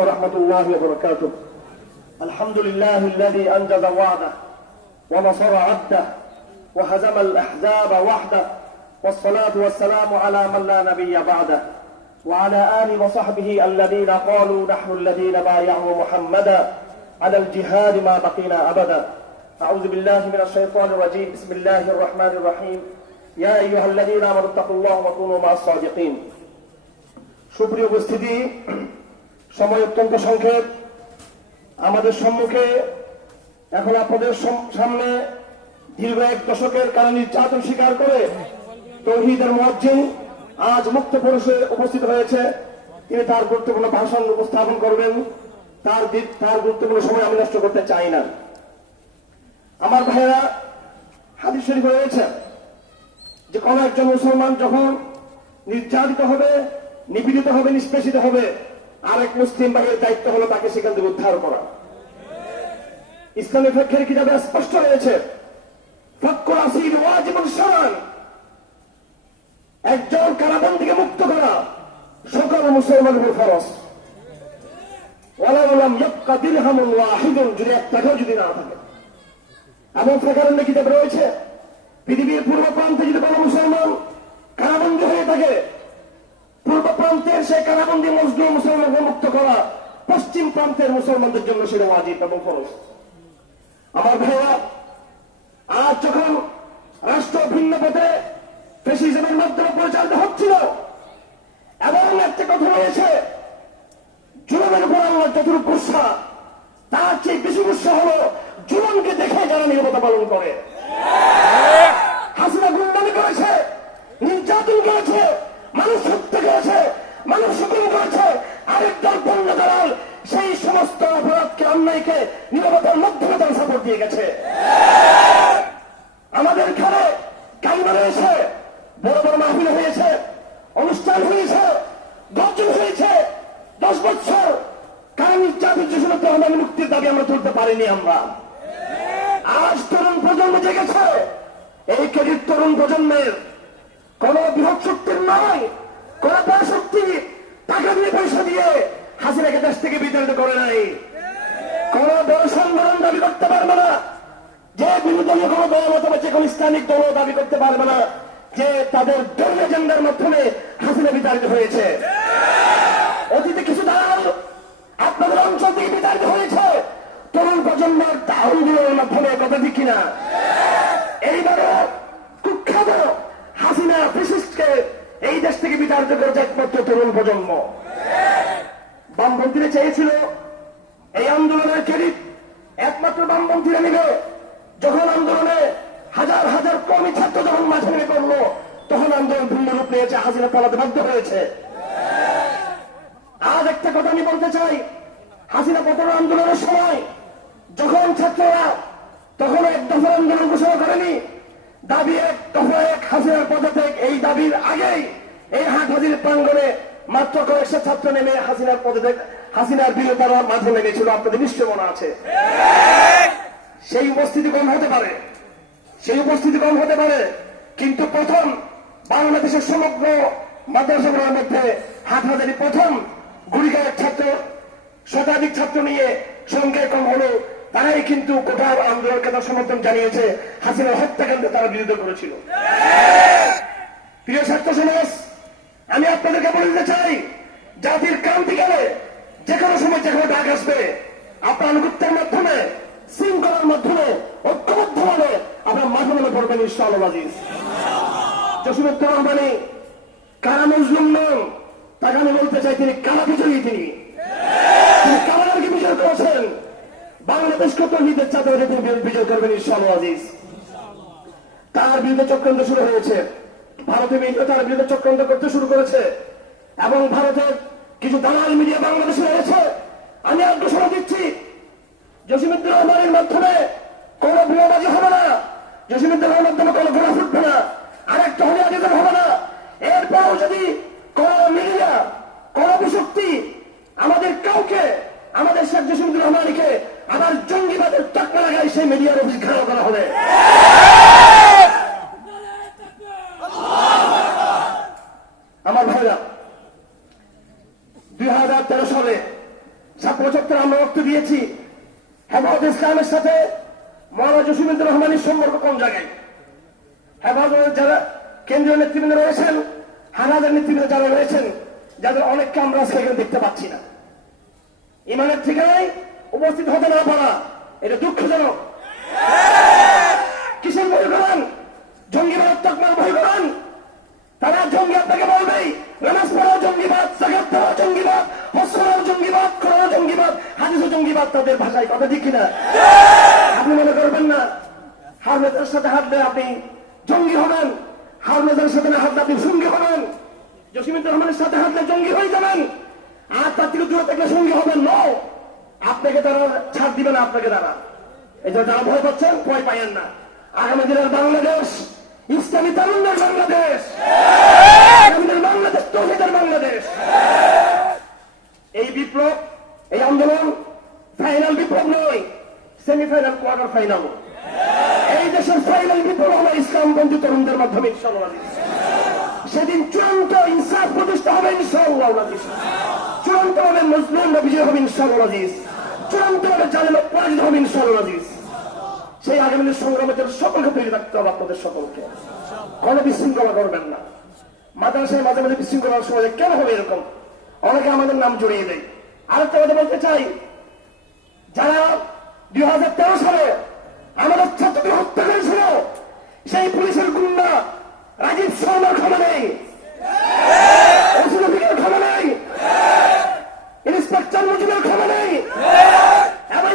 ورحمة الله وبركاته. الحمد لله الذي أنجز وعده ونصر عبده وهزم الأحزاب وحده، والصلاة والسلام على من لا نبي بعده وعلى آله وصحبه الذين قالوا نحن الذين بايعوا محمدا على الجهاد ما بقينا أبدا. أعوذ بالله من الشيطان الرجيم. بسم الله الرحمن الرحيم. يا أيها الذين آمنوا اتقوا الله وكونوا مع الصادقين. সুপ্রিয় উপস্থিতি, সময় অত্যন্ত সংক্ষেপ। আমাদের সম্মুখে এখন আপনাদের সামনে দীর্ঘ এক দশকের কারণ নির্যাতন স্বীকার করে তৌহিদের মুয়াজ্জিন আজ মুক্ত পুরুষে উপস্থিত হয়েছে। তিনি তার গুরুত্বপূর্ণ ভাষণ উপস্থাপন করবেন। তার গুরুত্বপূর্ণ সময় আমি নষ্ট করতে চাই না। আমার ভাইয়েরা, হাদিস শরীফে রয়েছে যে কোন একজন মুসলমান যখন নির্যাতিত হবে, নিপীড়িত হবে, নিষ্পেষিত হবে, আরেক মুসলিম ভাইয়ের দায়িত্ব হলো তাকে সেখান থেকে উদ্ধার করা। ইসলামী ফিকহের কিতাবে স্পষ্ট রয়েছে, ফাক্কুল আসীর ওয়াজিবুন শারআন, একজন কারাবন্দীকে মুক্ত করা সকল মুসলমানের উপর ফরজ। ওয়ালাউ লাম ইয়াবকা দিরহামুন ওয়াহিদুন, যদি এক টাকাও যদি না থাকে। এবং ফিকহের কিতাবে রয়েছে, পৃথিবীর পূর্ব প্রান্তে যদি কোনো মুসলমান কারাবন্দী হয়ে থাকে, পূর্ব প্রান্তের সেই কারাবন্দী মজলুম মুসলমানকে মুক্ত করা পশ্চিম প্রান্তের মুসলমানদের জন্য সেটা ওয়াজিব এবং ফরজ। আমার ভাইরা, আজ যখন রাষ্ট্র ভিন্ন পথে ফ্যাসিজমের মাধ্যমে পরিচালিত হচ্ছিল এবং একটা কথা রয়েছে, জুলুমের উপর আল্লাহর যতটুকু গুসা, তার চেয়ে বেশি গুসা হলো জুলুমকে দেখে যারা নীরবতা পালন করে। হাসিনা গুন্ডামি করেছে, নির্যাতন করেছে, মানুষ হত্যা করেছে, মানুষ হুকুম করেছে, আরেক দল পণ্য দালাল সেই সমস্ত অপরাধকে, অন্যায়কে নীরবতার মাধ্যমে তারা সাপোর্ট দিয়ে গেছে। আমাদের ঘরে কালিমা রয়েছে, বড় বড় মাহফিল হয়েছে, অনুষ্ঠান হয়েছে, 10 জন হয়েছে, 10 বছর কারণ নির্যাতন যে সমস্ত মুক্তির দাবি আমরা তুলতে পারিনি। আমরা আজ তরুণ প্রজন্ম জেগেছে। এই ক্রেডিট তরুণ প্রজন্মের কোন বৃহৎ শক্তির নয়, কোন বড় শক্তি টাকা দিয়ে পয়সা দিয়ে হাসিনাকে দেশ থেকে বিতাড়িত করে নাই। কোন বড় সম্মেলন দাবি করতে পারবে না যে বিরোধী কোন দল অথবা যে কোন ইসলামিক দল দাবি করতে পারবে না যে তাদের দলীয় এজেন্ডার মাধ্যমে হাসিনা বিতাড়িত হয়েছে। অতীতে কিছু দল আপনাদের অঞ্চল থেকে বিতাড়িত হয়েছে তরুণ প্রজন্মের আন্দোলনের মাধ্যমে, কথা ঠিক কিনা? এইবারও কুখ্যাত হাসিনা ফ্যাসিস্টকে এই দেশ থেকে বিতাড়িত করেছে একমাত্র তরুণ প্রজন্ম। বামপন্থীরা চেয়েছিল এই আন্দোলনের ক্রেডিট একমাত্র বামপন্থীরা নিবে। যখন আন্দোলনে হাজার হাজার কর্মী ছাত্র যখন মাঠে নেমে পড়লো, তখন আন্দোলন ভিন্ন রূপ নিয়েছে, হাসিনা পালাতে বাধ্য হয়েছে। আজ একটা কথা আমি বলতে চাই, হাসিনা পতন আন্দোলনের সময় যখন ছাত্ররা তখন এক দফার আন্দোলন ঘোষণা করেনি, দাবি এক দফা এক হাসিনার পদত্যাগ, এই দাবির আগেই এই হাটহাজির প্রাঙ্গণে মাত্র কয়েকশো ছাত্র নেমে হাসিনার পদত্যাগ, হাসিনার বিরুদ্ধে তারা মাঝে লেগেছিল। আপনাদের নিশ্চয় মনে আছে। সেই উপস্থিতি কম হতে পারে, সেই উপস্থিতি কম হতে পারে, কিন্তু প্রথম বাংলাদেশের সমগ্র মাদ্রাসাগুলোর মধ্যে হাটহাজারি প্রথম গুড়িগাঁয়ের ছাত্র, শতাধিক ছাত্র নিয়ে সংখ্যায় কম হলো, তারাই কিন্তু গোটা আন্দোলনকে তার সমর্থন জানিয়েছে। হাসিনার হত্যাকাণ্ডে তারা বিরোধ করেছিল। প্রিয় ছাত্র সমাজ, আমি আপনাদেরকে বলে দিতে চাই, জাতির ক্রান্তিকালে যে কোনো সময় যে কোনো ডাক আসবে, আপনার আনুগত্যের মাধ্যমে, শৃঙ্খলার মাধ্যমে, ঐক্যবদ্ধভাবে আপনার মাঠে মনে পড়বেন ইনশাআল্লাহ আজিজ। জসিমুদ্দিন রহমানী কারা মজলুম নন, তাকে আমি বলতে চাই তিনি কারা বিজয়ী। তিনি কারাগারকে বিজয় করেছেন, বাংলাদেশকে তৌহিদের চাদরে তিনি বিজয় করবেন ইনশাআল্লাহ আজিজ। তার বিরুদ্ধে চক্রান্ত শুরু হয়েছে, ভারতীয় মিডিয়া তার বিরুদ্ধে চক্রান্ত করতে শুরু করেছে এবং ভারতের কিছু দালাল মিডিয়া বাংলাদেশে রয়েছে। আমি ঘোষণা দিচ্ছি, জসিমুদ্দিন রহমানের মাধ্যমে কোন ভুয়াবাজি হবে না, জসিমুদ্দিনের মাধ্যমে কোন ঘোড়া ফুটবে না, আরেকটা হলে আবেদন হবে না। এরপরও যদি কোন মিডিয়া, কোন শক্তি আমাদের কাউকে, আমাদের শেখ জসিমুদ্দিন রহমানকে আবার জঙ্গিবাদের টাকা লাগায়, সেই মিডিয়ার অফিস ঘেরাও করা হবে। আমার ভাইরা, 2013 সালে দিয়েছি হেফাজত ইসলামের সাথে মৌলানা জসিমউদ্দিন রহমানের সম্পর্ক কোন জায়গায়? হেফাজতের যারা কেন্দ্রীয় নেতৃবৃন্দ রয়েছেন, হানাদের নেতৃবৃন্দ যারা রয়েছেন, যাদের অনেককে আমরা আজকে এখানে দেখতে পাচ্ছি না, ইমানের ঠিকানায় উপস্থিত হতে না পারা, এটা দুঃখজনক। কিসের ভয় করেন? জঙ্গিবাদ তকমার ভয় করেন? তারা জঙ্গি আপনাকে বলবেই নামাজ পড়াও জঙ্গিবাদ, যাকাত দেওয়াও জঙ্গিবাদ, হজ করাও জঙ্গিবাদ, কোরআনও জঙ্গিবাদ, হাদিসও জঙ্গিবাদ, তাদের ভাষায় কথা ঠিক কিনা? আপনি মনে করবেন না হারমেজের সাথে হাঁটলে আপনি জঙ্গি হবেন, হারমেজের সাথে না হাঁটলে আপনি সঙ্গী হবেন, জসিমউদ্দিন রহমানের সাথে হাঁটলে জঙ্গি হয়ে যাবেন, আর তার থেকে দূরে থাকলে সঙ্গী হবেন। নো, আপনাকে তারা ছাড় দিবে না, আপনাকে তারা। এই জন্য যারা ভয় পাচ্ছেন, ভয় পাইয়েন না। আগামী দিনের বাংলাদেশ ইসলামী তারুণ্যের বাংলাদেশ, আগামী দিনের বাংলাদেশ তৌহিদের বাংলাদেশ। এই বিপ্লব, এই আন্দোলন ফাইনাল বিপ্লব নয়, সেমিফাইনাল, কোয়ার্টার ফাইনাল। এই দেশের ফাইনাল বিপ্লব হলো ইসলামপন্থী তরুণদের মাধ্যমে ইনশাআল্লাহ। সেদিন চূড়ান্ত ইনসাফ প্রতিষ্ঠা হবে ইনশাআল্লাহ, চূড়ান্ত ভাবে মুসলিমরা বিজয় হবে ইনশাআল্লাহ, চূড়ান্ত ভাবে জালেম পরাজিত হবে ইনশাআল্লাহ। সেই আগামী সংগ্রামের সকলকে তৈরি রাখতে হবে, আপনাদের সকলকে। কোনো বিশৃঙ্খলা করবেন না। মাদ্রাসায় মাঝে মাঝে বিশৃঙ্খলার সময় কেন হবে এরকম? অনেকে আমাদের নাম জড়িয়ে দেয়। আরেকটা কথা বলতে চাই, যারা 2013 সালে আমাদের ছাত্রদের হত্যা করেছিল, সেই পুলিশের গুন্ডা রাজীব শর্মার ক্ষমা নেই, ক্ষমা নেই, ইন্সপেক্টর মুজিবের ক্ষমা নেই, এবং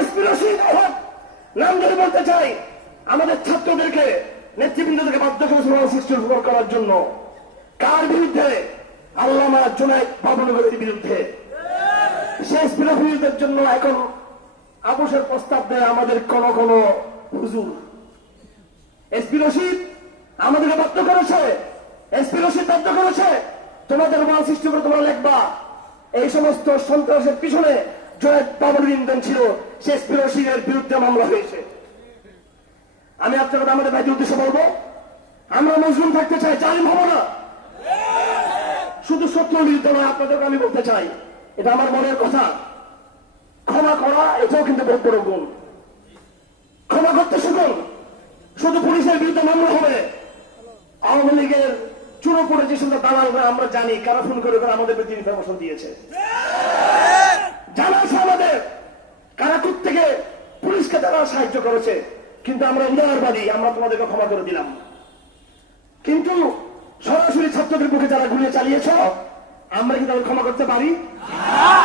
নাম ধরে বলতে চাই, আমাদের ছাত্রদেরকে নেতৃবৃন্দদেরকে বাধ্য করে সৃষ্টি করার জন্য। কার বিরুদ্ধে? আল্লামা জুনায়েদ বাবুনগরের বিরুদ্ধে। সেই বিরোধীদের জন্য এখন আপোষের প্রস্তাব দেয় আমাদের কোন কোন হুজুর। এসপি রশিদ আমাদেরকে বাধ্য করেছে, এসপি রশিদ বাধ্য করেছে, তোমাদের ওয়াল সৃষ্টি করে তোমরা লিখবা এই সমস্ত সন্ত্রাসের পিছনে জয়েদ বাবুর ইন্ধন ছিল। সেই এসপি রশিদের বিরুদ্ধে মামলা হয়েছে। আমি আপনাদের আমাদের ভাইদের উদ্দেশ্যে বলবো, আমরা মজলুম থাকতে চাই, জালিম হবো না। শুধু শত্রুর বিরুদ্ধে নয়, আপনাদেরকে আমি বলতে চাই, এটা আমার মনের কথা, ক্ষমা করা এটাও কিন্তু বহুত বড় গুণ। ক্ষমা করতে শিখুন। শুধু পুলিশের বিরুদ্ধে মামলা হবে, আওয়ামী লীগের চুরো করে যে সুন্দর দালালরা আমরা জানি কারা ফোন করে করে আমাদের বিরুদ্ধে ইনফরমেশন দিয়েছে, জানা আছে আমাদের কারা থেকে পুলিশকে তারা সাহায্য করেছে। কিন্তু আমরা উদারবাদী, আমরা তোমাদেরকে ক্ষমা করে দিলাম। কিন্তু সরাসরি ছাত্রদের মুখে যারা গুলিয়ে চালিয়েছ, আমরা কি তাদের ক্ষমা করতে পারি?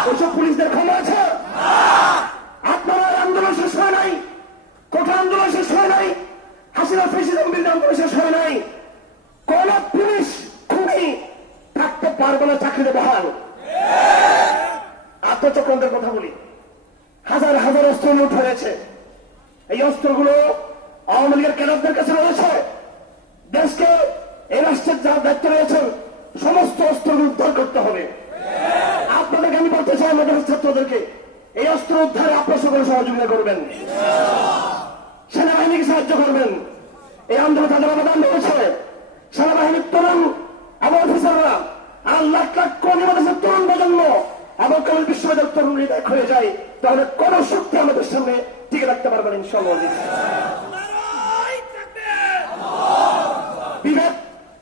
ওইসব পুলিশদের ক্ষমা আছে? আপনারা আন্দোলন শেষ হয় নাই, কোঠা আন্দোলন শেষ হয় নাই, হাসিনা ফেসিজম বিরোধী আন্দোলন শেষ হয় নাই। কোন পুলিশ খুনি থাকতে পারবে না চাকরিতে বহাল। আত্মচক্রান্তের কথা বলি, হাজার হাজার অস্ত্র লুট হয়েছে। এই অস্ত্রগুলো আওয়ামী লীগের ক্যাডারদের কাছে রয়েছে। দেশকে, এই রাষ্ট্রের যারা দায়িত্ব রয়েছেন, সমস্ত অস্ত্রগুলো উদ্ধার করতে হবে। আপনাদেরকে আমি বলতে চাই, আমাদের ছাত্রদেরকে এই অস্ত্র উদ্ধারে আপনার সকলে সহযোগিতা করবেন, সেনাবাহিনীকে সাহায্য করবেন। এই আন্দোলন তাদের অবদান রয়েছে। সেনাবাহিনীর তরুণ এবং অফিসাররা আর লাখ লাখ কোটি মানুষের তরুণ প্রজন্ম এবং কেবল বিশ্ববিদ্যালয়ের তরুণ হৃদয় হয়ে যায়, তাহলে কোন শক্তি আমাদের সামনে টিকে রাখতে পারবেন ইনশাআল্লাহ।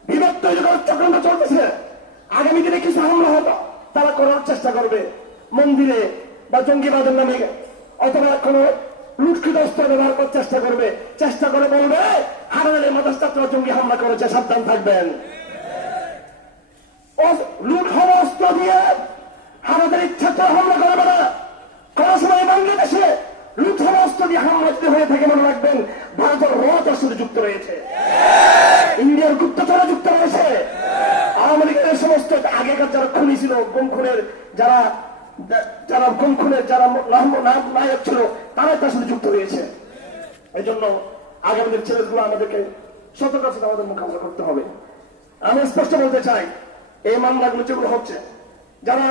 বিভেদ তৈরি করার চক্রান্ত চলতেছে। আগামী দিনে কিছু হামলা হতো, তারা করার চেষ্টা করবে মন্দিরে বা জঙ্গিবাদের নামে, অথবা কোন লুটকৃত অস্ত্র ব্যবহার করার চেষ্টা করবে, চেষ্টা করে বলবে হারানের মাদ্রাসারা জঙ্গি হামলা করেছে, সাবধান থাকবেন। লুট হওয়া অস্ত্র দিয়ে আমাদের ইচ্ছা হামলা করবে না। কোন সময় বাংলাদেশে লুট হওয়া অস্ত্র দিয়ে হামলা যদি হয়ে থাকে, মনে রাখবেন ভারতের রতার সাথে যুক্ত রয়েছে, ইন্ডিয়ার গুপ্তচরে যুক্ত রয়েছে, আওয়ামী লীগের সমস্ত আগেকার যারা খুনি ছিল, গুম খুনের যারা গুম খুনের যারা নায়ক ছিল, তারাই তার সাথে যুক্ত রয়েছে। এই জন্য আগামীদের ছেলেগুলো আমাদেরকে সতর্ক সাথে আমাদের মোকাবিলা করতে হবে। আমি স্পষ্ট বলতে চাই, এই মামলাগুলো যেগুলো হচ্ছে, যারা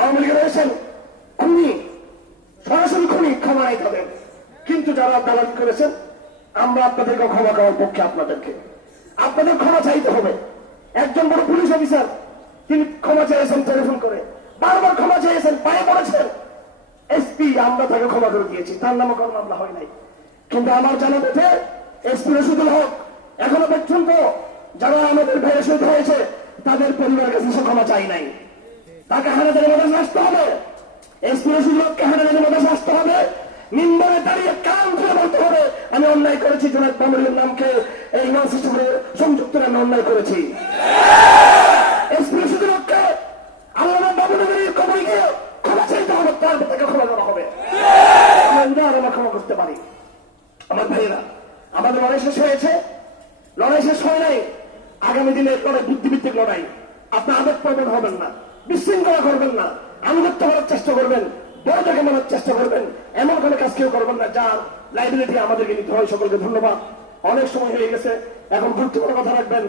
আওয়ামী লীগে রয়েছেন খুনি, সরাসরি খুনি, ক্ষমা নেই তাদের। কিন্তু যারা দালালি করেছেন, আমরা আপনাদেরকে ক্ষমা করার পক্ষে। আপনাদের ক্ষমা চাইতে হবে। একজন বড় পুলিশ অফিসার, তিনি ক্ষমা চেয়েছেন টেলিফোন করে, বারবার ক্ষমা চেয়েছেন, পায়ে পড়েছেন, এসপি আমরা তাকে ক্ষমা করে দিয়েছি, তার নামে কোনো মামলা হয় নাই। কিন্তু আমার জানা মতে এসপি রশিদুল হক এখনো পর্যন্ত যারা আমাদের ভাইয়ের শহীদ হয়েছে তাদের পরিবারের কাছে সে ক্ষমা চাই নাই। তাকে হানাদারের মধ্যে আসতে হবে, এসপি রশিদুল হককে হানাদারের মধ্যে আসতে হবে, মিম্বরে দাঁড়িয়ে কান ধরে বলতে হবে আমি অন্যায় করেছি, জনাব মামুনুলের নামকে এই নসিস করে সংযুক্ত আমি অন্যায় করেছি। এসপি রশিদুল হককে আল্লামা বাবুনগরীর কবরে গিয়ে ক্ষমা চাইতে হবে, তারপর তাকে ক্ষমা করা হবে। আমরা ক্ষমা করতে পারি। আমার ভাইয়েরা, আমাদের লড়াই শেষ হয়েছে, লড়াই শেষ হয় নাই। আগামী দিনে লড়াই বুদ্ধিভিত্তিক লড়াই। আপনি আবেগ প্রবণ হবেন না, বিশৃঙ্খলা করবেন না, আনুগত্য করার চেষ্টা করবেন, বড়টাকে মানার চেষ্টা করবেন, এমন কোনো কাজ কেউ করবেন না যার লাইবিলিটি আমাদেরকে নিতে হয়। সকলকে ধন্যবাদ। অনেক সময় হয়ে গেছে, এখন গুরুত্বপূর্ণ কথা রাখবেন।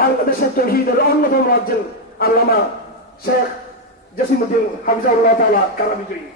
বাংলাদেশের তৌহিদের অন্যতম রাজ্যের আল্লামা শেখ জসিমউদ্দিন হাফিজাহুল্লাহ তাআলা কারা বিজয়ী।